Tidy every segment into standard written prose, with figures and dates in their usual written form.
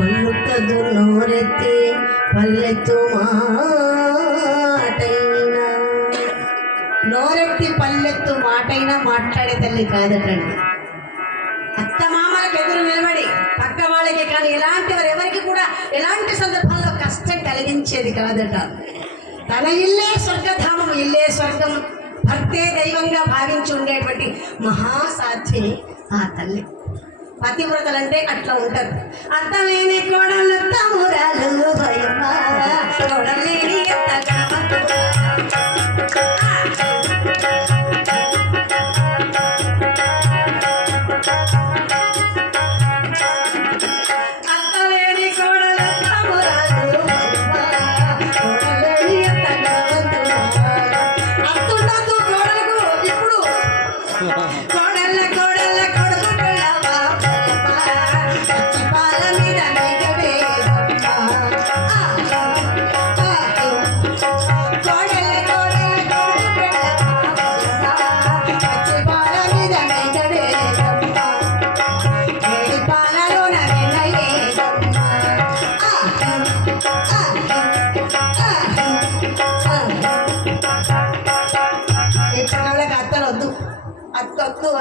పలుకదు నోరెత్తి పల్లెత్తు మాటైనా. నోరెత్తి పల్లెత్తు మాటైనా మాట్లాడే తల్లి కాదటండి. అత్తమామలకు ఎదురు నిలబడి పక్క వాళ్ళకి కానీ ఎలాంటి వారు ఎవరికి కూడా ఎలాంటి సందర్భంలో కష్టం కలిగించేది కాదట. తన ఇల్లే స్వర్గధామం, ఇల్లే స్వర్గం, భక్తే దైవంగా భావించి ఉండేటువంటి మహాసాధ్వి ఆ తల్లి. పతివ్రతలంటే అట్లా ఉంటారు. అత్తలేని కోడలు తమ్మురాలు భయమ్మ, కోడలేని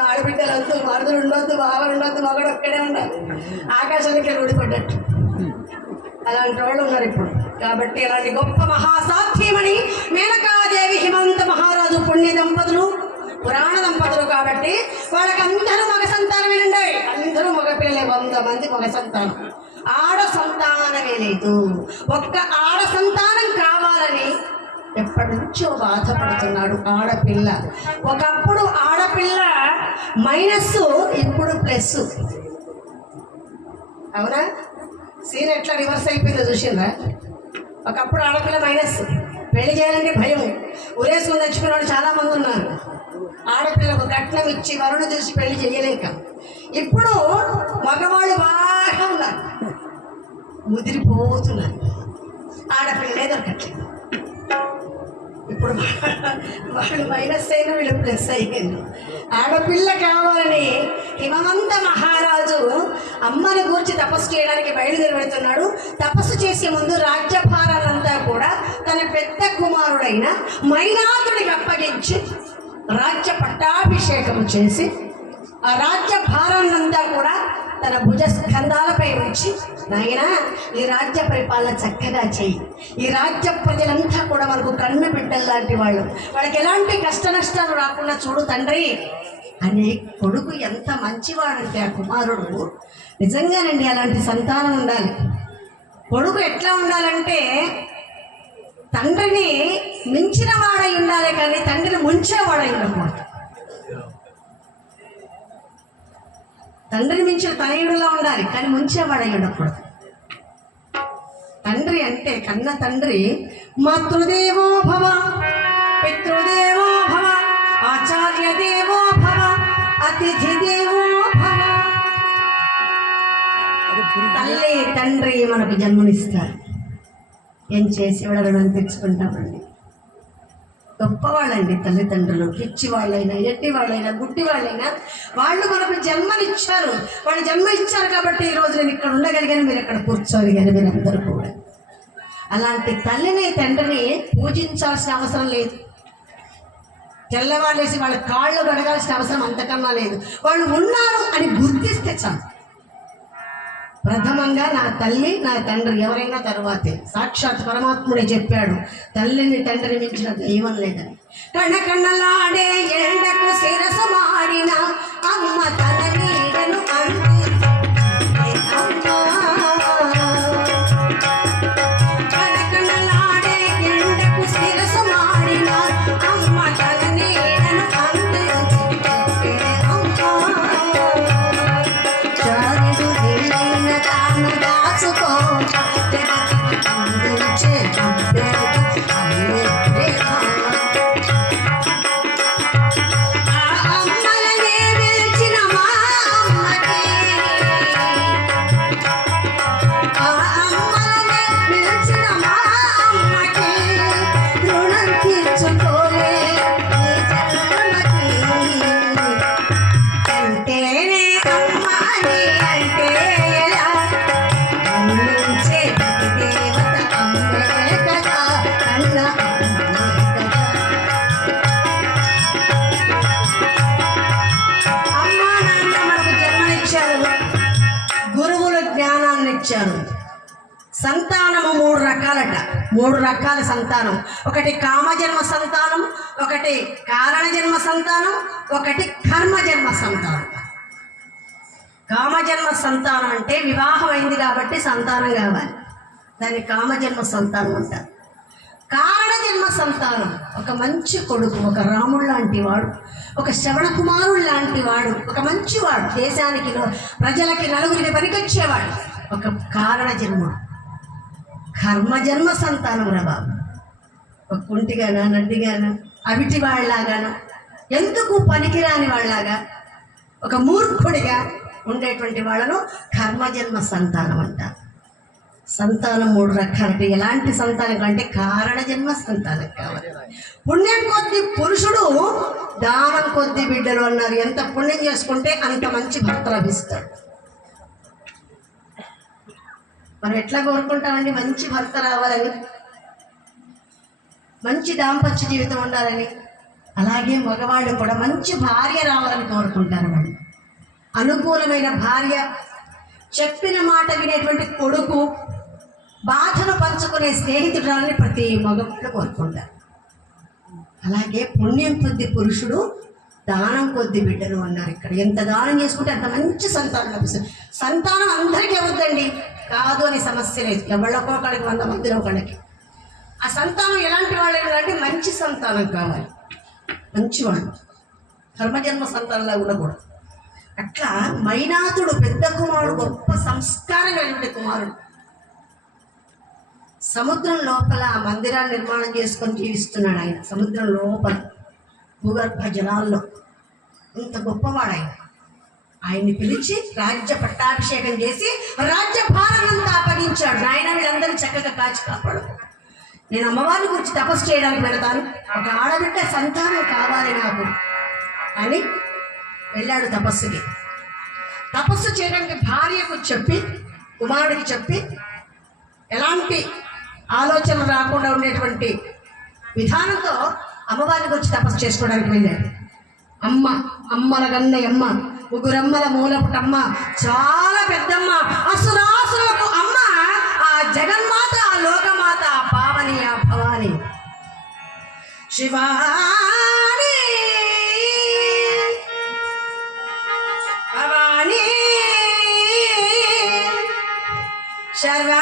ఆడబిడ్డలు వద్దు, మరుదులు ఉండొద్దు, బావలు ఉండొద్దు, మగడు ఒక్కడే ఉండాలి. ఆకాశానికి ఊడిపడ్డట్టు అలాంటి వాళ్ళు ఉన్నారు ఇప్పుడు. కాబట్టి అలాంటి గొప్ప మహాసాధ్యమని మేనకాదేవి హిమంత మహారాజు పుణ్య దంపతులు, పురాణ దంపతులు. కాబట్టి వాళ్ళకి అందరూ మగ సంతానమేనండి. అందరూ మగపిల్లలే, 100 మంది మగ సంతానం. ఆడ సంతానమే లేదు. ఒక్క ఆడ సంతానం కావాలని ఎప్పటి నుంచో బాధపడుతున్నాడు ఆడపిల్ల. ఒకప్పుడు ఆడపిల్ల మైనస్, ఇప్పుడు ప్లస్. అవునా? సీన్ ఎట్లా రివర్స్ అయిపోయిందో చూసిందా? ఒకప్పుడు ఆడపిల్ల మైనస్, పెళ్లి చేయాలంటే భయం, ఉరేసుకుని తెచ్చుకున్న వాళ్ళు చాలామంది ఉన్నారు. ఆడపిల్లకు కట్నం ఇచ్చి వరుణ చూసి పెళ్లి చేయలేక. ఇప్పుడు మగవాళ్ళు బాగా ఉన్నారు, ముదిరిపోతున్నారు. ఆడపిల్లలే దొరకట్లేదు. ఇప్పుడు వాళ్ళు మైనస్ అయిన వీళ్ళు ప్లస్ అయ్యింది. ఆడపిల్ల కావాలని హిమవంత మహారాజు అమ్మని గూర్చి తపస్సు చేయడానికి బయలుదేరి వెళ్తున్నాడు. తపస్సు చేసే ముందు రాజ్యభారాలంతా కూడా తన పెద్ద కుమారుడైన మైనాతుడికి అప్పగించి రాజ్య పట్టాభిషేకం చేసి ఆ రాజ్య భారాన్నంతా కూడా తన భుజ స్కంధాలపై ఉంచి, నాయనా ఈ రాజ్య పరిపాలన చక్కగా చెయ్యి, ఈ రాజ్య ప్రజలంతా కూడా మనకు కన్న బిడ్డలు లాంటి వాళ్ళు, వాళ్ళకి ఎలాంటి కష్ట నష్టాలు రాకుండా చూడు తండ్రి అనే కొడుకు ఎంత మంచివాడంటే ఆ కుమారుడు. నిజంగానండి అలాంటి సంతానం ఉండాలి. కొడుకు ఎట్లా ఉండాలంటే తండ్రిని మించిన వాడై ఉండాలి, కానీ తండ్రిని ముంచేవాడై ఉండకూడదు. తండ్రిని మించిన తనయుడులా ఉండాలి, కానీ ముంచేవాడై ఉండకూడదు. తండ్రి అంటే కన్న తండ్రి మాతృదేవో భవ, పితృదేవో భవ, ఆచార్య దేవో భవ, అతిథి దేవో భవ. తల్లి తండ్రి మనకు జన్మనిస్తారు. ఏం చేసి వాళ్ళని తెచ్చుకుంటామండి. గొప్పవాళ్ళండి తల్లిదండ్రులు. పిచ్చి వాళ్ళైనా, ఎట్టి వాళ్ళైనా, గుడ్డి వాళ్ళైనా వాళ్ళు మనకు జన్మనిచ్చారు. వాళ్ళు జన్మ ఇచ్చారు కాబట్టి ఈరోజు నేను ఇక్కడ ఉండగలిగాను, మీరు ఇక్కడ కూర్చోగలిగాను, మీరు అందరూ కూడా. అలాంటి తల్లిని తండ్రిని పూజించాల్సిన అవసరం లేదు. తెల్లవాళ్ళేసి వాళ్ళ కాళ్ళు గడగాల్సిన అవసరం అంతకన్నా లేదు. వాళ్ళు ఉన్నారు అని గుర్తిస్తే చాలు. ప్రథమంగా నా తల్లి నా తండ్రి, ఎవరైనా తరువాతే. సాక్షాత్ పరమాత్ముడే చెప్పాడు, తల్లిని తండ్రిని మించిన దైవం లేదని. కన్న కన్నలాడే ఎండకు శిరసు మాడిన అమ్మ తన నీడను అమ్మలనే వెలిచిన మా ఇచ్చారు. సంతానము 3 రకాలట. 3 రకాల సంతానం. ఒకటి కామజన్మ సంతానం, ఒకటి కారణజన్మ సంతానం, ఒకటి కర్మజన్మ సంతానం. కామజన్మ సంతానం అంటే వివాహం అయింది కాబట్టి సంతానం కావాలి, దాన్ని కామజన్మ సంతానం అంటారు. కారణజన్మ సంతానం ఒక మంచి కొడుకు, ఒక రాముడు లాంటి వాడు, ఒక శ్రవణ కుమారుడు లాంటి వాడు, ఒక మంచివాడు, దేశానికి ప్రజలకి నలుగురికి పనికొచ్చేవాడు, ఒక కారణ జన్మ. కర్మజన్మ సంతానం రా బాబు, ఒక కుంటిగానా, నడ్డిగానా, అవిటి వాళ్ళలాగాను, ఎందుకు పనికిరాని వాళ్ళలాగా, ఒక మూర్ఖుడిగా ఉండేటువంటి వాళ్ళను కర్మజన్మ సంతానం అంటారు. సంతానం 3 రకాలు. ఎలాంటి సంతానం అంటే కారణ జన్మ సంతానం కావాలి. పుణ్యం కొద్ది పురుషుడు, దానం కొద్ది బిడ్డలు అన్నారు. ఎంత పుణ్యం చేసుకుంటే అంత మంచి భర్త లభిస్తాడు. మనం ఎట్లా కోరుకుంటామండి? మంచి భర్త రావాలని, మంచి దాంపత్య జీవితం ఉండాలని. అలాగే మగవాళ్ళు కూడా మంచి భార్య రావాలని కోరుకుంటారు. వాళ్ళు అనుకూలమైన భార్య, చెప్పిన మాట వినేటువంటి కొడుకు, బాధను పంచుకునే స్నేహితురాలని ప్రతి మగవాళ్ళు కోరుకుంటారు. అలాగే పుణ్యం కొద్ది పురుషుడు, దానం కొద్ది బిడ్డలు అన్నారు. ఇక్కడ ఎంత దానం చేసుకుంటే అంత మంచి సంతానం లభిస్తుంది. సంతానం అందరికీ అవద్దండి, కాదు అనే సమస్య లేదు. ఎవళ్ళకో ఒకళ్ళకి, 100 మందిలో ఒకళ్ళకి. ఆ సంతానం ఎలాంటి వాళ్ళు అంటే మంచి సంతానం కావాలి, మంచివాళ్ళు, కర్మజన్మ సంతానంలా ఉండకూడదు. అట్లా మైనాతుడు పెద్ద కుమారుడు, గొప్ప సంస్కారం కలిగిన కుమారుడు. సముద్రం లోపల మందిరాన్ని నిర్మాణం చేసుకొని జీవిస్తున్నాడు ఆయన. సముద్రం లోపల భూగర్భ జలాల్లో ఇంత గొప్పవాడు ఆయన. ఆయన్ని పిలిచి రాజ్య పట్టాభిషేకం చేసి రాజ్య భారాన్నంతా అప్పగించాడు. నాయన వీళ్ళందరినీ చక్కగా కాచి కాపాడు, నేను అమ్మవారిని గురించి తపస్సు చేయడానికి వెళతాను, ఒక ఆడబిడ్డ సంతానం కావాలి నాకు అని వెళ్ళాడు తపస్సుకి. తపస్సు చేయడానికి భార్యకు చెప్పి, కుమారుడికి చెప్పి, ఎలాంటి ఆలోచన రాకుండా ఉండేటువంటి విధానంతో అమ్మవారిని గురించి తపస్సు చేసుకోవడానికి వెళ్ళాడు. అమ్మల గన్నయ్యమ్మ, 3 అమ్మల మూలపుటమ్మ, చాలా పెద్దమ్మ, అసురాసులకు అమ్మ, ఆ జగన్మాత, ఆ లోకమాత, ఆ పావని, ఆ భవాని, శివాని, భవాని, శర్వా